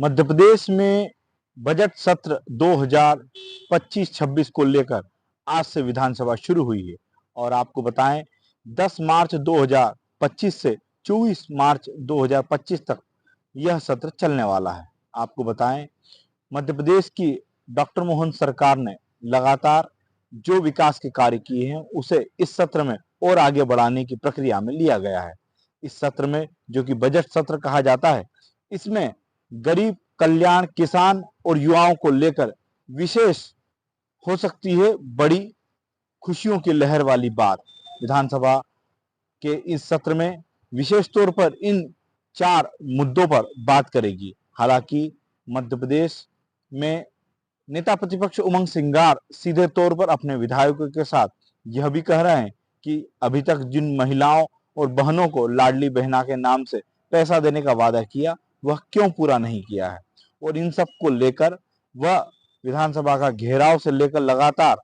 मध्य प्रदेश में बजट सत्र 2025-26 को लेकर आज से विधानसभा शुरू हुई है और आपको बताएं 10 मार्च 2025 से 24 मार्च 2025 तक यह सत्र चलने वाला है। आपको बताएं मध्य प्रदेश की डॉक्टर मोहन सरकार ने लगातार जो विकास के कार्य किए हैं उसे इस सत्र में और आगे बढ़ाने की प्रक्रिया में लिया गया है। इस सत्र में जो कि बजट सत्र कहा जाता है, इसमें गरीब कल्याण, किसान और युवाओं को लेकर विशेष हो सकती है बड़ी खुशियों की लहर वाली बात। विधानसभा के इस सत्र में विशेष तौर पर इन 4 मुद्दों पर बात करेगी। हालांकि मध्य प्रदेश में नेता प्रतिपक्ष उमंग सिंगार सीधे तौर पर अपने विधायकों के साथ यह भी कह रहे हैं कि अभी तक जिन महिलाओं और बहनों को लाडली बहना के नाम से पैसा देने का वादा किया वह क्यों पूरा नहीं किया है, और इन सब को लेकर वह विधानसभा का घेराव से लेकर लगातार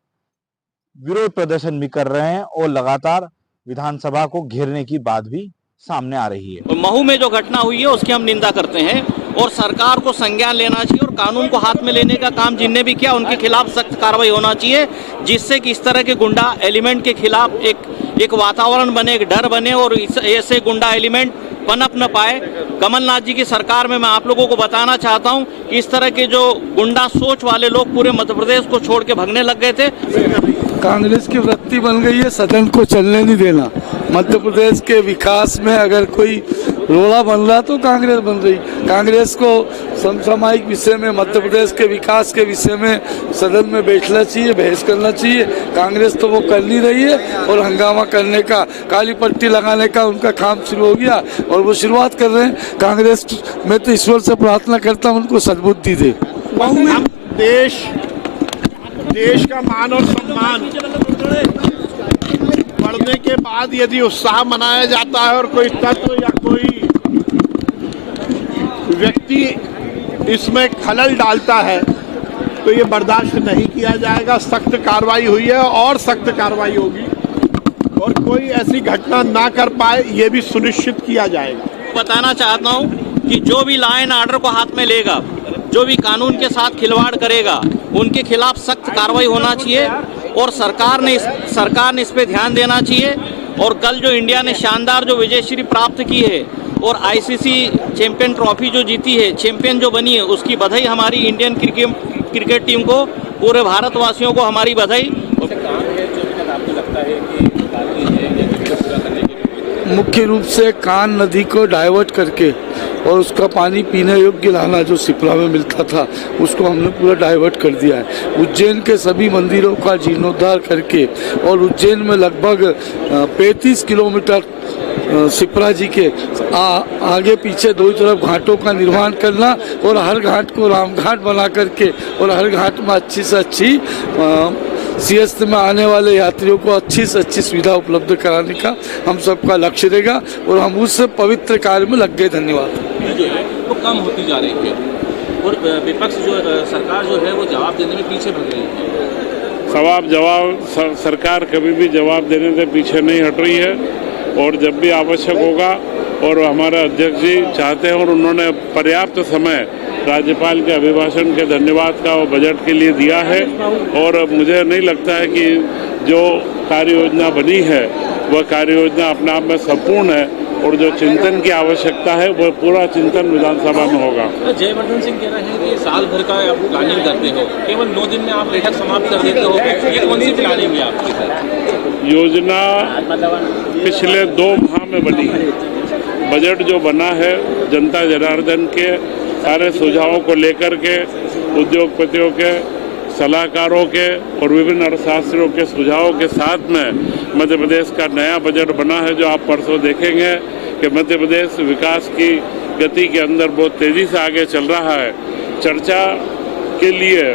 विरोध प्रदर्शन भी कर रहे हैं और लगातार विधानसभा को घेरने की बात भी सामने आ रही है। महू में जो घटना हुई है उसकी हम निंदा करते हैं और सरकार को संज्ञान लेना चाहिए और कानून को हाथ में लेने का काम जिनने भी किया उनके खिलाफ सख्त कार्रवाई होना चाहिए, जिससे कि इस तरह के गुंडा एलिमेंट के खिलाफ एक वातावरण बने, एक डर बने और ऐसे गुंडा एलिमेंट पनप न पाए। कमलनाथ जी की सरकार में मैं आप लोगों को बताना चाहता हूं कि इस तरह के जो गुंडा सोच वाले लोग पूरे मध्य प्रदेश को छोड़ के भागने लग गए थे। कांग्रेस की वृत्ति बन गई है सदन को चलने नहीं देना। मध्य प्रदेश के विकास में अगर कोई रोड़ा बन रहा तो कांग्रेस बन रही। कांग्रेस को समसामयिक विषय में, मध्य प्रदेश के विकास के विषय में सदन में बैठना चाहिए, बहस करना चाहिए। कांग्रेस तो वो कर नहीं रही है और हंगामा करने का, काली पट्टी लगाने का उनका काम शुरू हो गया और वो शुरुआत कर रहे हैं। कांग्रेस में तो ईश्वर से प्रार्थना करता हूँ उनको सद्बुद्धि दे। देश का मान और सम्मान बढ़ने के बाद यदि उत्साह मनाया जाता है और कोई तत्व या कोई व्यक्ति इसमें खलल डालता है तो ये बर्दाश्त नहीं किया जाएगा। सख्त कार्रवाई हुई है और सख्त कार्रवाई होगी और कोई ऐसी घटना ना कर पाए ये भी सुनिश्चित किया जाएगा। बताना चाहता हूँ कि जो भी लॉ एंड ऑर्डर को हाथ में लेगा, जो भी कानून के साथ खिलवाड़ करेगा, उनके खिलाफ सख्त कार्रवाई होना चाहिए और सरकार ने इस पे ध्यान देना चाहिए। और कल जो इंडिया ने शानदार जो विजयश्री प्राप्त की है और आईसीसी चैंपियन ट्रॉफी जो जीती है, चैंपियन जो बनी है, उसकी बधाई हमारी इंडियन क्रिकेट टीम को, पूरे भारतवासियों को हमारी बधाई। मुख्य रूप से कान नदी को डाइवर्ट करके और उसका पानी पीने योग्य लाना जो सिपला में मिलता था उसको हमने पूरा डाइवर्ट कर दिया है। उज्जैन के सभी मंदिरों का जीर्णोद्धार करके और उज्जैन में लगभग 35 किलोमीटर सिपरा जी के आगे पीछे दो तरफ घाटों का निर्माण करना और हर घाट को राम घाट बना करके और हर घाट में अच्छी से अच्छी सियास्त में आने वाले यात्रियों को अच्छी से अच्छी सुविधा उपलब्ध कराने का हम सबका लक्ष्य रहेगा और हम उस पवित्र कार्य में लग गए। धन्यवाद। जो है वो कम होती जा रही है और विपक्ष जो सरकार जो है वो जवाब देने में पीछे भाग रही है। सरकार कभी भी जवाब देने से पीछे नहीं हट रही है और जब भी आवश्यक होगा और हमारे अध्यक्ष जी चाहते हैं और उन्होंने पर्याप्त समय राज्यपाल के अभिभाषण के धन्यवाद का वो बजट के लिए दिया है और मुझे नहीं लगता है कि जो कार्य योजना बनी है वह कार्य योजना अपने आप में संपूर्ण है और जो चिंतन की आवश्यकता है वह पूरा चिंतन विधानसभा में होगा। जयवर्धन सिंह कह रहे हैं कि साल भर का आप प्लानिंग करते हो, केवल 9 दिन में आप बैठक समाप्त कर देते हो, ये कौन सी प्लानिंग है आपकी? योजना पिछले 2 माह में बनी है। बजट जो बना है जनता जनार्दन के सारे सुझावों को लेकर के, उद्योगपतियों के, सलाहकारों के और विभिन्न अर्थशास्त्रियों के सुझावों के साथ में मध्य प्रदेश का नया बजट बना है जो आप परसों देखेंगे कि मध्य प्रदेश विकास की गति के अंदर बहुत तेज़ी से आगे चल रहा है। चर्चा के लिए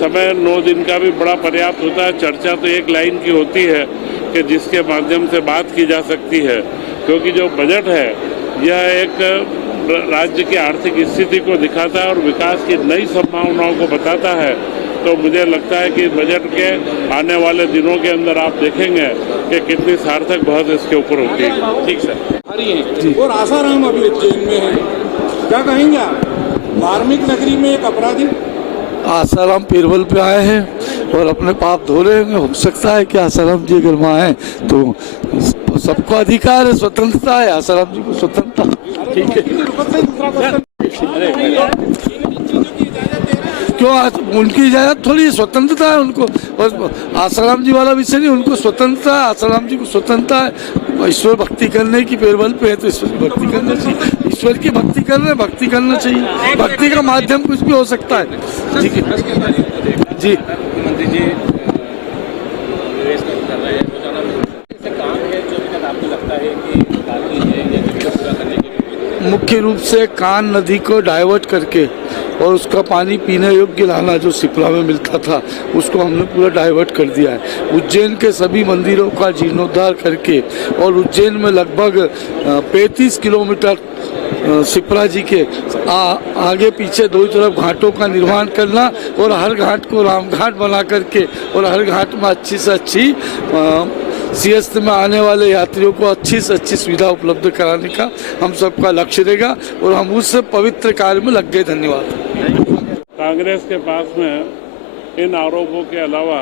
समय 9 दिन का भी बड़ा पर्याप्त होता है। चर्चा तो एक लाइन की होती है कि जिसके माध्यम से बात की जा सकती है, क्योंकि जो बजट है यह एक राज्य की आर्थिक स्थिति को दिखाता है और विकास की नई संभावनाओं को बताता है। तो मुझे लगता है कि बजट के आने वाले दिनों के अंदर आप देखेंगे कि कितनी सार्थक बहस इसके ऊपर होती है। ठीक सर। और आसाराम अभी उज्जैन में है, क्या कहेंगे आप? धार्मिक नगरी में एक अपराधी आसाराम पेरवल पे आए हैं और अपने पाप धो रहे हैं। हो सकता है कि आसाराम जी अगर वहाँ आए तो सबको अधिकार है, स्वतंत्रता है, आसाराम जी को स्वतंत्रता, ठीक है। क्यों उनकी इजाजत थोड़ी, स्वतंत्रता है उनको। और आसाराम जी वाला विषय नहीं, उनको स्वतंत्रता है, आसाराम जी को स्वतंत्रता है। ईश्वर भक्ति करने की पेरवल पे है तो ईश्वर की भक्ति करना चाहिए। ईश्वर की भक्ति कर रहे हैं, भक्ति करना चाहिए। भक्ति का माध्यम कुछ भी हो सकता है। ठीक है जी। मुख्यमंत्री जी निवेश कर रहे हैं, ऐसे काम है जो अभी तक आपको लगता है कि बाकी है या पूरा करने के लिए? मुख्य रूप से कान नदी को डाइवर्ट करके और उसका पानी पीने योग्य लाना जो सिपला में मिलता था उसको हमने पूरा डाइवर्ट कर दिया है। उज्जैन के सभी मंदिरों का जीर्णोद्धार करके और उज्जैन में लगभग 35 किलोमीटर सिपला जी के आगे पीछे दो तरफ घाटों का निर्माण करना और हर घाट को राम घाट बना करके और हर घाट में अच्छी से अच्छी सियस्त में आने वाले यात्रियों को अच्छी से अच्छी सुविधा उपलब्ध कराने का हम सबका लक्ष्य रहेगा और हम उस पवित्र कार्य में लग गए। धन्यवाद। कांग्रेस के पास में इन आरोपों के अलावा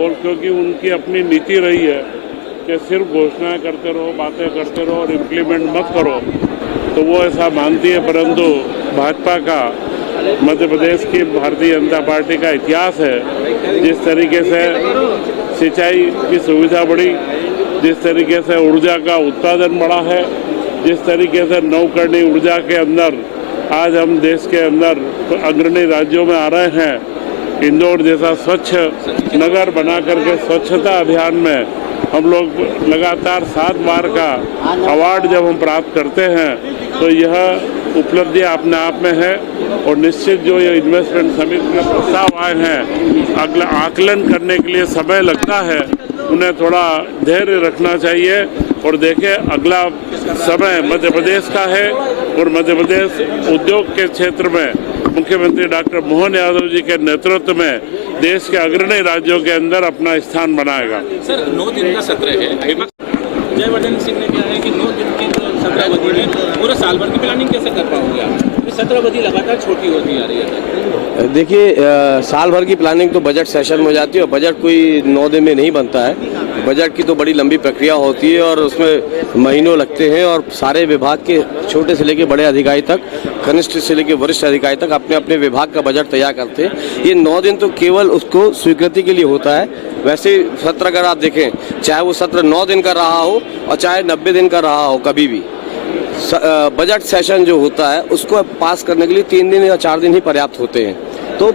और क्योंकि उनकी अपनी नीति रही है कि सिर्फ घोषणाएं करते रहो, बातें करते रहो और इम्प्लीमेंट मत करो, तो वो ऐसा मानती है। परंतु भाजपा का, मध्य प्रदेश की भारतीय जनता पार्टी का इतिहास है, जिस तरीके से सिंचाई की सुविधा बढ़ी, जिस तरीके से ऊर्जा का उत्पादन बढ़ा है, जिस तरीके से नवकरणीय ऊर्जा के अंदर आज हम देश के अंदर अग्रणी राज्यों में आ रहे हैं। इंदौर जैसा स्वच्छ नगर बना करके स्वच्छता अभियान में हम लोग लगातार 7 बार का अवार्ड जब हम प्राप्त करते हैं तो यह उपलब्धि अपने आप में है। और निश्चित जो ये इन्वेस्टमेंट समिति में प्रस्ताव आए हैं, अगला आकलन करने के लिए समय लगता है, उन्हें थोड़ा धैर्य रखना चाहिए। और देखिए, अगला समय मध्य प्रदेश का है और मध्य प्रदेश उद्योग के क्षेत्र में मुख्यमंत्री डॉक्टर मोहन यादव जी के नेतृत्व में देश के अग्रणी राज्यों के अंदर अपना स्थान बनाएगा। सर, 9 दिन का सत्र है। जयवर्धन सिंह ने कहा है कि 9 दिन की सत्रावधि में पूरे साल भर की प्लानिंग कैसे कर पाओगे आप? सत्रावधि लगातार छोटी होती जा रही है। देखिए, साल भर की प्लानिंग तो बजट सेशन में हो जाती है और बजट कोई 9 दिन में नहीं बनता है। बजट की तो बड़ी लंबी प्रक्रिया होती है और उसमें महीनों लगते हैं और सारे विभाग के छोटे से लेकर बड़े अधिकारी तक, कनिष्ठ से लेकर वरिष्ठ अधिकारी तक अपने अपने विभाग का बजट तैयार करते हैं। ये 9 दिन तो केवल उसको स्वीकृति के लिए होता है। वैसे सत्र अगर आप देखें, चाहे वो सत्र 9 दिन का रहा हो और चाहे 90 दिन का रहा हो, कभी भी बजट सेशन जो होता है उसको पास करने के लिए 3 दिन या 4 दिन ही पर्याप्त होते हैं। तो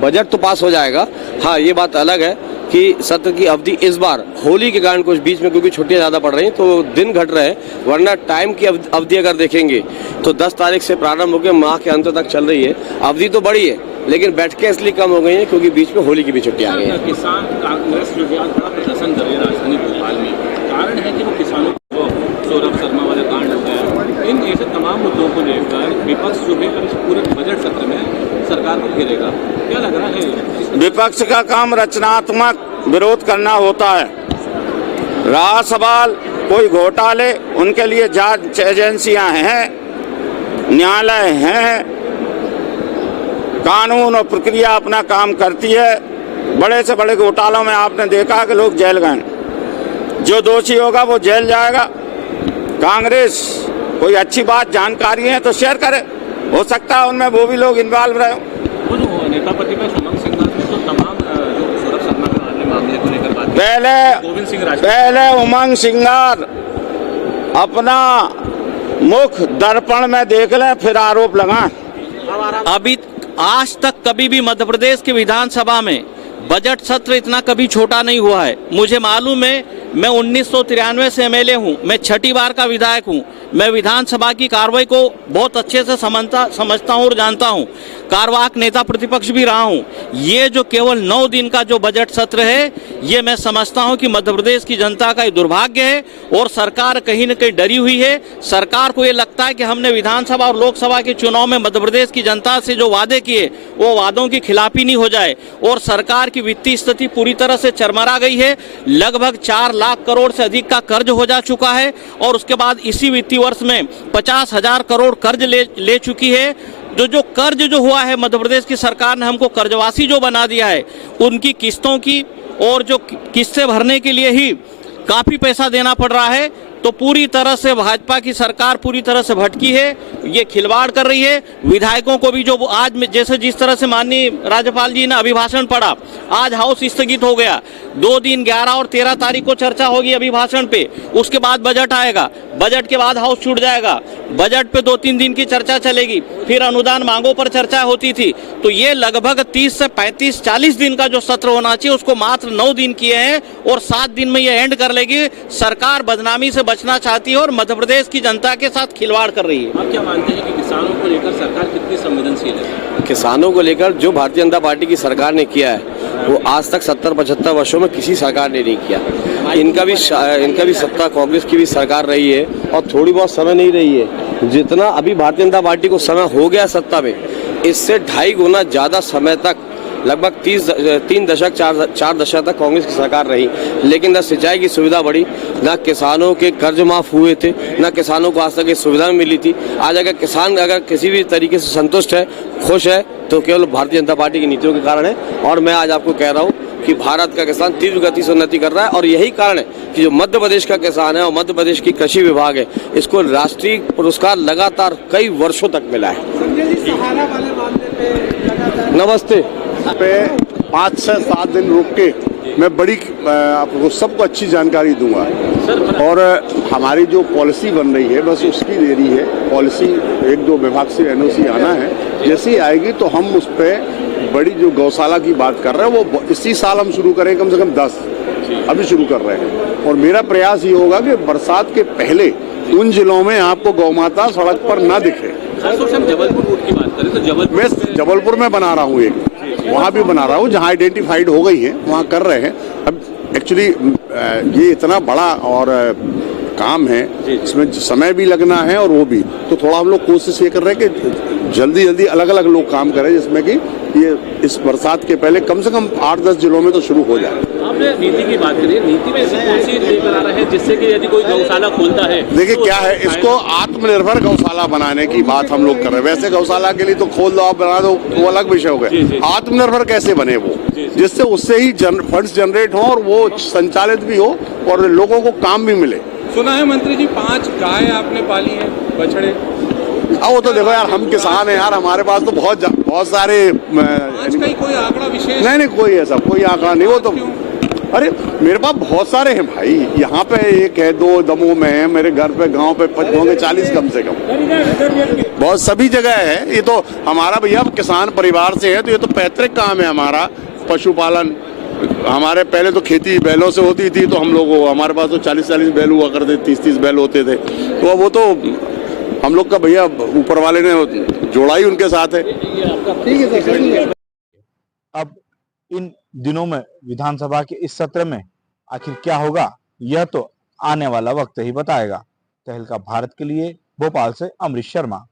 बजट तो पास हो जाएगा। हाँ, ये बात अलग है कि सत्र की अवधि इस बार होली के कारण कुछ बीच में क्योंकि छुट्टियां ज़्यादा पड़ रही हैं तो दिन घट रहे हैं, वरना टाइम की अवधि अगर देखेंगे तो 10 तारीख से प्रारंभ होकर माह के अंत तक चल रही है। अवधि तो बड़ी है लेकिन बैठकें इसलिए कम हो गई हैं क्योंकि बीच में होली की भी छुट्टियां आ गई हैं। किसान कांग्रेस जो है बड़ा प्रदर्शन कर रही है राजधानी भोपाल में, कारण है कि वो किसानों को सौरभ शर्मा वाला कांड हो गया। इन ऐसे तमाम मुद्दों को लेकर विपक्ष जो है पूरे बजट सत्र में सरकार को घेरेगा, क्या लग रहा है? विपक्ष का काम रचनात्मक विरोध करना होता है। रहा सवाल कोई घोटाले, उनके लिए जांच एजेंसियां हैं, न्यायालय हैं, कानून और प्रक्रिया अपना काम करती है। बड़े से बड़े घोटालों में आपने देखा कि लोग जेल गए, जो दोषी होगा वो जेल जाएगा। कांग्रेस कोई अच्छी बात जानकारी है तो शेयर करे, हो सकता है उनमें वो भी लोग इन्वॉल्व रहे। नेता प्रतिपक्ष उमंग सिंह ने तो तमाम जो सौरभ शर्मा के मामले को लेकर बात पहले उमंग सिंगार अपना मुख दर्पण में देख लें, फिर आरोप लगाएं। अभी आज तक कभी भी मध्य प्रदेश के विधानसभा में बजट सत्र इतना कभी छोटा नहीं हुआ है। मुझे मालूम है, मैं 1993 से एमएलए हूं, मैं 6ठी बार का विधायक हूं। मैं विधानसभा की कार्रवाई को बहुत अच्छे से समझता हूं और जानता हूं। कार्यवाहक नेता प्रतिपक्ष भी रहा हूं। ये जो केवल 9 दिन का जो बजट सत्र है, ये मैं समझता हूं कि मध्य प्रदेश की जनता का दुर्भाग्य है और सरकार कहीं न कहीं डरी हुई है। सरकार को ये लगता है कि हमने विधानसभा और लोकसभा के चुनाव में मध्य प्रदेश की जनता से जो वादे किए वो वादों की खिलाफी नहीं हो जाए। और सरकार की वित्तीय स्थिति पूरी तरह से चरमरा गई है। लगभग 4 लाख करोड़ से अधिक का कर्ज हो जा चुका है और उसके बाद इसी वित्तीय वर्ष में 50,000 करोड़ कर्ज ले चुकी है। जो कर्ज जो हुआ है, मध्य प्रदेश की सरकार ने हमको कर्जवासी जो बना दिया है, उनकी किस्तों की और जो किस्तें भरने के लिए ही काफी पैसा देना पड़ रहा है। तो पूरी तरह से भाजपा की सरकार पूरी तरह से भटकी है, ये खिलवाड़ कर रही है। विधायकों को भी जो आज जैसे जिस तरह से माननीय राज्यपाल जी ने अभिभाषण पढ़ा, आज हाउस स्थगित हो गया। 2 दिन 11 और 13 तारीख को चर्चा होगी अभिभाषण पे, उसके बाद बजट आएगा, बजट के बाद हाउस छूट जाएगा, बजट पे 2-3 दिन की चर्चा चलेगी, फिर अनुदान मांगों पर चर्चा होती थी। तो ये लगभग 30 से 35-40 दिन का जो सत्र होना चाहिए उसको मात्र 9 दिन किए हैं और 7 दिन में ये एंड कर लेगी। सरकार बदनामी से बचना चाहती है और मध्य प्रदेश की जनता के साथ खिलवाड़ कर रही है। आप क्या मानते हैं कि किसानों को लेकर सरकार कितनी संवेदनशील है? किसानों को लेकर जो भारतीय जनता पार्टी की सरकार ने किया है वो आज तक 70-75 वर्षों में किसी सरकार ने नहीं किया। इनका भी सत्ता, कांग्रेस की भी सरकार रही है और थोड़ी बहुत समय नहीं रही है। जितना अभी भारतीय जनता पार्टी को समय हो गया सत्ता में, इससे 2.5 गुना ज्यादा समय तक लगभग 4 दशक तक कांग्रेस की सरकार रही, लेकिन न सिंचाई की सुविधा बढ़ी, न किसानों के कर्ज माफ हुए थे, न किसानों को आज तक ये सुविधा मिली थी। आज अगर किसान किसी भी तरीके से संतुष्ट है, खुश है, तो केवल भारतीय जनता पार्टी की नीतियों के कारण है। और मैं आज आपको कह रहा हूँ कि भारत का किसान तीव्र गति से उन्नति कर रहा है और यही कारण है कि जो मध्य प्रदेश का किसान है और मध्य प्रदेश की कृषि विभाग है, इसको राष्ट्रीय पुरस्कार लगातार कई वर्षों तक मिला है। नमस्ते। पे 5 से 7 दिन रुक के मैं बड़ी आपको सबको अच्छी जानकारी दूंगा। और हमारी जो पॉलिसी बन रही है बस उसकी देरी है। पॉलिसी 1-2 विभाग से एनओसी आना है, जैसे ही आएगी तो हम उस पर बड़ी जो गौशाला की बात कर रहे हैं वो इसी साल हम शुरू करें, कम से कम 10 अभी शुरू कर रहे हैं। और मेरा प्रयास ये होगा कि बरसात के पहले उन जिलों में आपको गौ माता सड़क पर ना दिखे। जबलपुर रूट की बात करें तो मैं जबलपुर में बना रहा हूँ, एक वहाँ भी बना रहा हूँ जहाँ आइडेंटिफाइड हो गई है, वहाँ कर रहे हैं। अब एक्चुअली ये इतना बड़ा और काम है, इसमें समय भी लगना है और वो भी, तो थोड़ा हम लोग कोशिश ये कर रहे हैं कि जल्दी अलग अलग लोग काम करें, जिसमें कि ये इस बरसात के पहले कम से कम 8-10 जिलों में तो शुरू हो जाए। आपने नीति की बात करी, नीति में ऐसी कौन सी लेकर आ रहे हैं जिससे कि यदि कोई गौशाला खोलता है, देखिए क्या है, इसको आत्मनिर्भर गौशाला बनाने की बात हम लोग कर रहे हैं। वैसे गौशाला के लिए तो खोल दो, आप बना दो, वो अलग विषय हो गया। आत्मनिर्भर कैसे बने वो, जिससे उससे ही फंड्स जनरेट हो और वो संचालित भी हो और लोगों को काम भी मिले। सुना है मंत्री जी 5 गाय आपने पाली हैं, बछड़े। वो तो देखो यार, हम किसान हैं यार, हमारे पास तो बहुत सारे आज का ही कोई आंकड़ा विशेष नहीं कोई ऐसा कोई आंकड़ा नहीं। वो तो अरे मेरे पास बहुत सारे हैं भाई, यहाँ पे 1 है, 2 दमोह में है, मेरे घर पे गांव पे 40 कम से कम, बहुत सभी जगह है। ये तो हमारा भैया किसान परिवार से है, तो ये तो पैतृक काम है हमारा। पशुपालन हमारे पहले तो खेती बैलों से होती थी, तो हम लोग हमारे पास तो 40 बैल हुआ करते, 30 बैल होते थे। तो वो तो हम लोग का भैया ऊपर वाले ने जोड़ा ही उनके साथ है। अब इन दिनों में विधानसभा के इस सत्र में आखिर क्या होगा, यह तो आने वाला वक्त ही बताएगा। तहलका भारत के लिए भोपाल से अमरीश शर्मा।